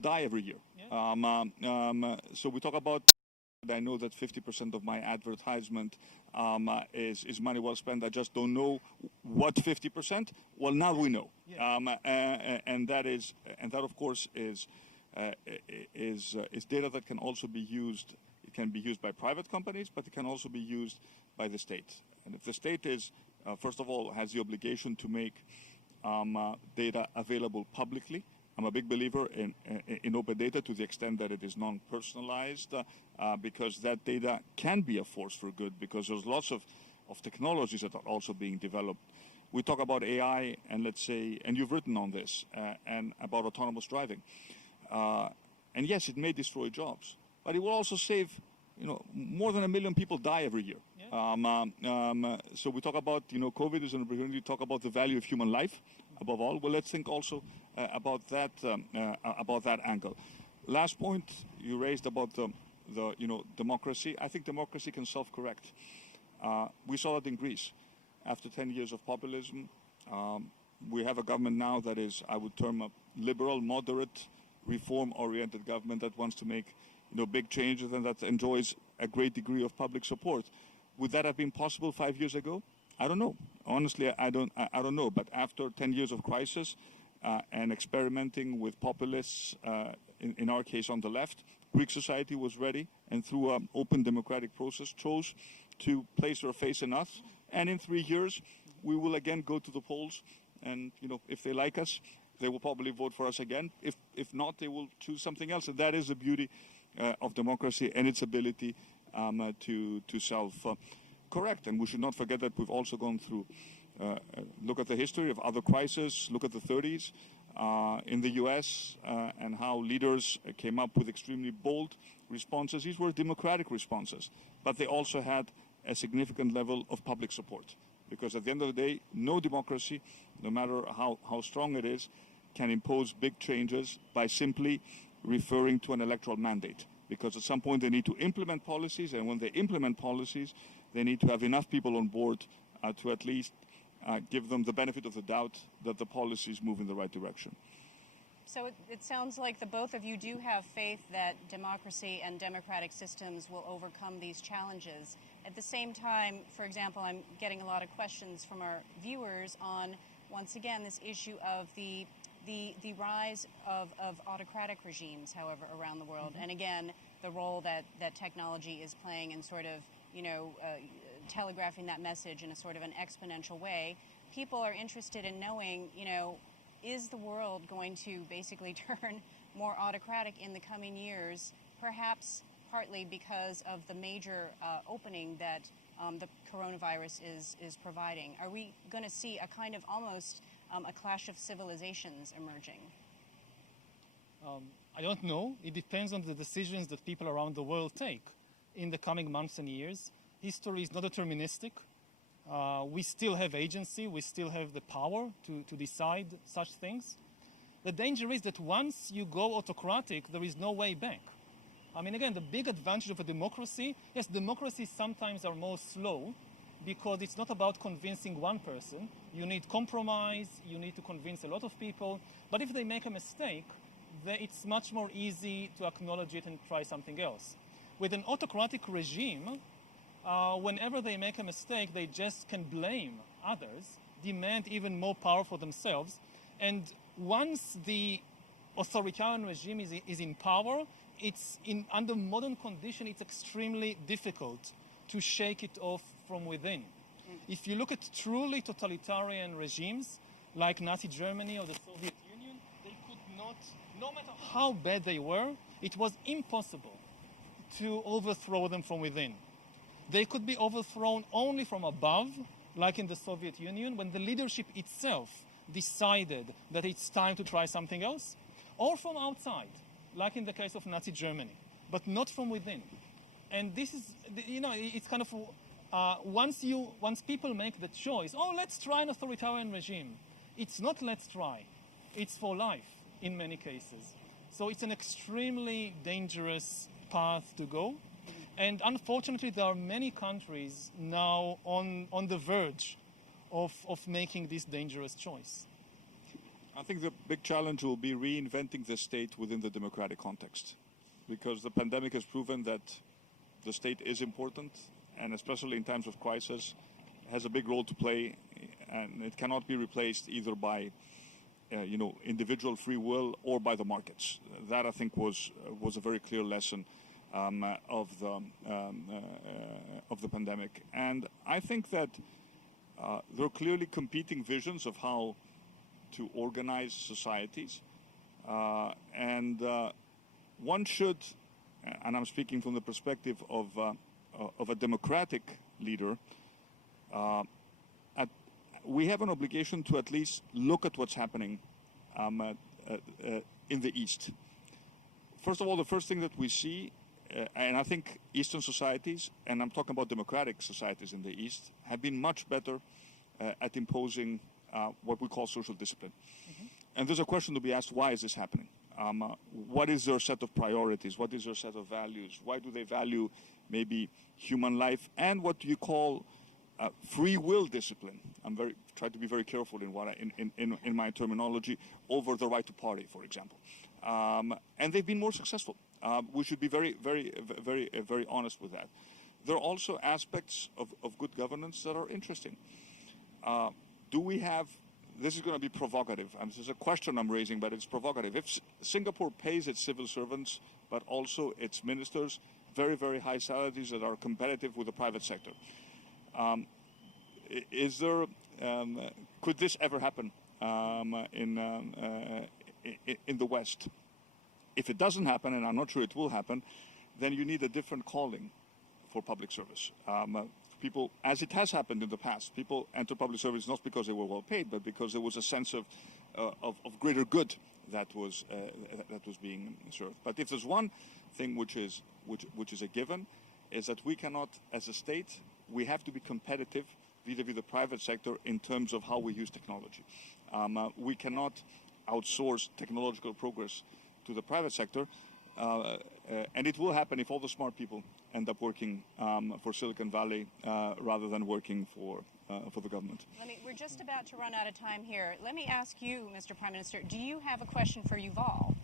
die every year. Yeah. So we talk about, I know that 50% of my advertisement is money well spent. I just don't know what 50%. Well, now we know. Yeah. And that of course is data that can also be used. It can be used by private companies, but it can also be used by the state. And if the state is, first of all, has the obligation to make data available publicly. I'm a big believer in open data to the extent that it is non-personalized, because that data can be a force for good, because there's lots of technologies that are also being developed. We talk about AI, and let's say, and you've written on this, and about autonomous driving. And yes, it may destroy jobs, but it will also save, more than 1 million people die every year. Yeah. So we talk about, COVID is an opportunity to talk about the value of human life, above all. Well, let's think also about that angle. Last point you raised about the democracy. I think democracy can self-correct. We saw it in Greece. After 10 years of populism, we have a government now that is, I would term, a liberal, moderate, reform-oriented government that wants to make big changes and that enjoys a great degree of public support. Would that have been possible 5 years ago? I don't know. Honestly, I don't know. But after 10 years of crisis and experimenting with populists, in our case on the left, Greek society was ready, and through an open democratic process chose to place their faith in us. And in 3 years, we will again go to the polls, and if they like us, they will probably vote for us again. If not, they will choose something else. And that is the beauty of democracy and its ability to self-correct. And we should not forget that we've also gone through, look at the history of other crises, look at the 30s in the US, and how leaders came up with extremely bold responses. These were democratic responses, but they also had a significant level of public support. Because at the end of the day, no democracy, no matter how strong it is, can impose big changes by simply referring to an electoral mandate. Because at some point they need to implement policies, and when they implement policies, they need to have enough people on board to at least give them the benefit of the doubt that the policies move in the right direction. So it sounds like the both of you do have faith that democracy and democratic systems will overcome these challenges. At the same time, for example, I'm getting a lot of questions from our viewers on, once again, this issue of the rise of autocratic regimes, however, around the world. Mm-hmm. And again, the role that technology is playing in sort of, telegraphing that message in a sort of an exponential way. People are interested in knowing, is the world going to basically turn more autocratic in the coming years, perhaps partly because of the major opening that the coronavirus is providing? Are we going to see a kind of almost a clash of civilizations emerging? I don't know. It depends on the decisions that people around the world take in the coming months and years. History is not deterministic. We still have agency. We still have the power to decide such things. The danger is that once you go autocratic, there is no way back. I mean, again, the big advantage of a democracy, yes, democracies sometimes are more slow because it's not about convincing one person. You need compromise. You need to convince a lot of people. But if they make a mistake, it's much more easy to acknowledge it and try something else. With an autocratic regime, whenever they make a mistake, they just can blame others, demand even more power for themselves. And once the authoritarian regime is in power, under modern conditions, it's extremely difficult to shake it off from within. If you look at truly totalitarian regimes, like Nazi Germany or the Soviet Union, they could not, no matter how bad they were, it was impossible to overthrow them from within. They could be overthrown only from above, like in the Soviet Union, when the leadership itself decided that it's time to try something else, or from outside, like in the case of Nazi Germany, but not from within. And this is, it's kind of, once people make the choice, let's try an authoritarian regime, it's not let's try, it's for life in many cases. So it's an extremely dangerous path to go. And unfortunately, there are many countries now on the verge of making this dangerous choice. I think the big challenge will be reinventing the state within the democratic context, because the pandemic has proven that the state is important, and especially in times of crisis, has a big role to play, and it cannot be replaced either by individual free will or by the markets. That, I think, was a very clear lesson of the pandemic. And I think that there are clearly competing visions of how to organize societies, and one should, and I'm speaking from the perspective of a democratic leader, we have an obligation to at least look at what's happening in the East. First of all, the first thing that we see, and I think Eastern societies, and I'm talking about democratic societies in the East, have been much better at imposing what we call social discipline. Mm-hmm. And there's a question to be asked, why is this happening? What is their set of priorities? What is their set of values? Why do they value maybe human life and what you call free will discipline? Try to be very careful in what in my terminology, over the right to party, for example. And they've been more successful. We should be very honest with that. There are also aspects of good governance that are interesting. Do we have? This is going to be provocative. This is a question I'm raising, but it's provocative. If Singapore pays its civil servants, but also its ministers, very, very high salaries that are competitive with the private sector, could this ever happen in the West? If it doesn't happen, and I'm not sure it will happen, then you need a different calling for public service. People, as it has happened in the past, people enter public service not because they were well paid, but because there was a sense of greater good that was being served. But if there's one thing which is a given, is that we cannot, as a state, we have to be competitive vis-a-vis the private sector in terms of how we use technology. We cannot outsource technological progress to the private sector, and it will happen if all the smart people end up working for Silicon Valley rather than working for the government. We're just about to run out of time here. Let me ask you, Mr. Prime Minister, do you have a question for Yuval?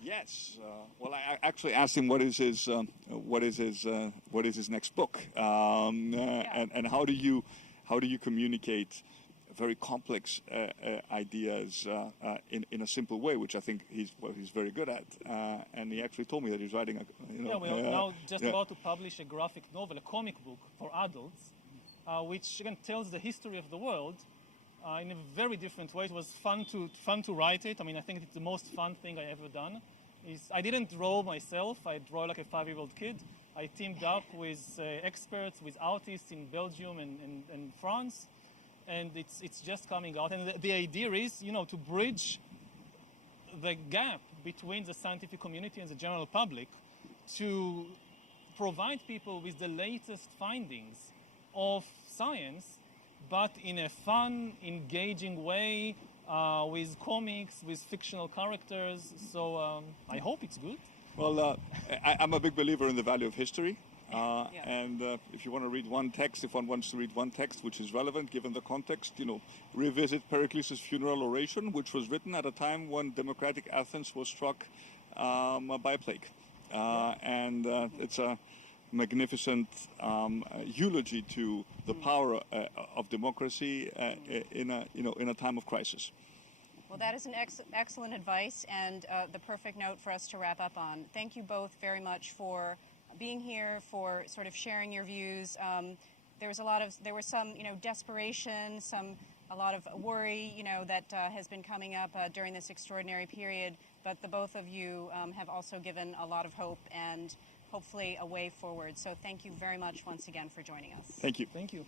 Yes. Well, I actually asked him what is his next book, and how do you communicate very complex ideas in a simple way, which I think he's very good at. And he actually told me that he's writing we are now just about to publish a graphic novel, a comic book for adults, which again tells the history of the world in a very different way. It was fun to write it. I mean, I think it's the most fun thing I ever done. I didn't draw myself. I draw like a 5-year-old kid. I teamed up with experts, with artists in Belgium and France. And it's just coming out. And the idea is, to bridge the gap between the scientific community and the general public, to provide people with the latest findings of science, but in a fun, engaging way, with comics, with fictional characters. So I hope it's good. Well, I'm a big believer in the value of history. And if you want to read one text, if one wants to read one text which is relevant given the context, revisit Pericles' funeral oration, which was written at a time when democratic Athens was struck by a plague. And it's a magnificent eulogy to the power of democracy in a time of crisis. Well, that is an excellent advice and the perfect note for us to wrap up on. Thank you both very much for being here, for sort of sharing your views. There was some desperation, a lot of worry, that has been coming up during this extraordinary period. But the both of you have also given a lot of hope and hopefully a way forward. So thank you very much once again for joining us. Thank you. Thank you.